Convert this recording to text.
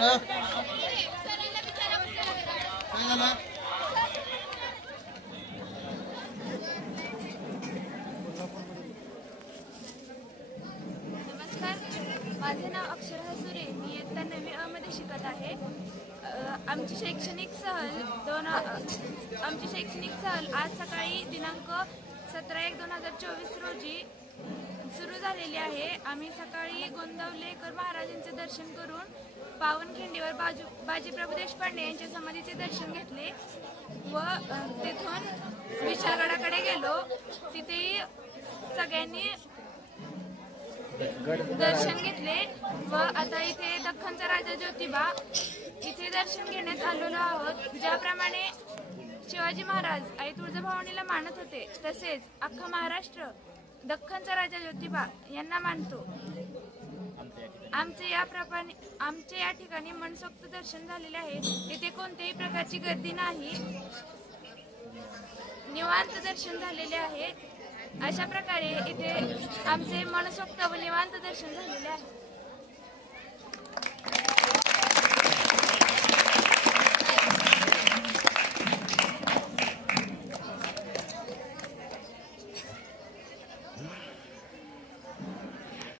माझे नाव अक्षर हसुरे. मी इयत्ता 9वी अ मध्ये शिकत आहे. आमची शैक्षणिक सहल आज सकाळी दिनांक 17/1/2024 रोजी सुरू झालेली आहे. आम्ही सकाळी गोंदवलेकर महाराजांचे दर्शन करून पावनखिंडीवर बाजीप्रभू देशपांडे यांच्या समाधीचे दर्शन घेतले व तेथून विशाळगडाकडे गेलो. तिथेही सगळ्यांनी दर्शन घेतले व आता इथे दख्खनचा राजा ज्योतिबा इथे दर्शन घेण्यास आलेलो आहोत. ज्याप्रमाणे शिवाजी महाराज आई तुळजाभवानीला मानत होते तसेच अख्खा महाराष्ट्र दख्खनचा राजा ज्योतिबा यांना मानतो. आमचे या ठिकाणी मनसोक्त दर्शन झालेले आहे. इथे कोणत्याही प्रकारची गर्दी नाही, निवांत दर्शन झालेले आहे. अशा प्रकारे इथे आमचे मनसोक्त व निवांत दर्शन झालेले आहे.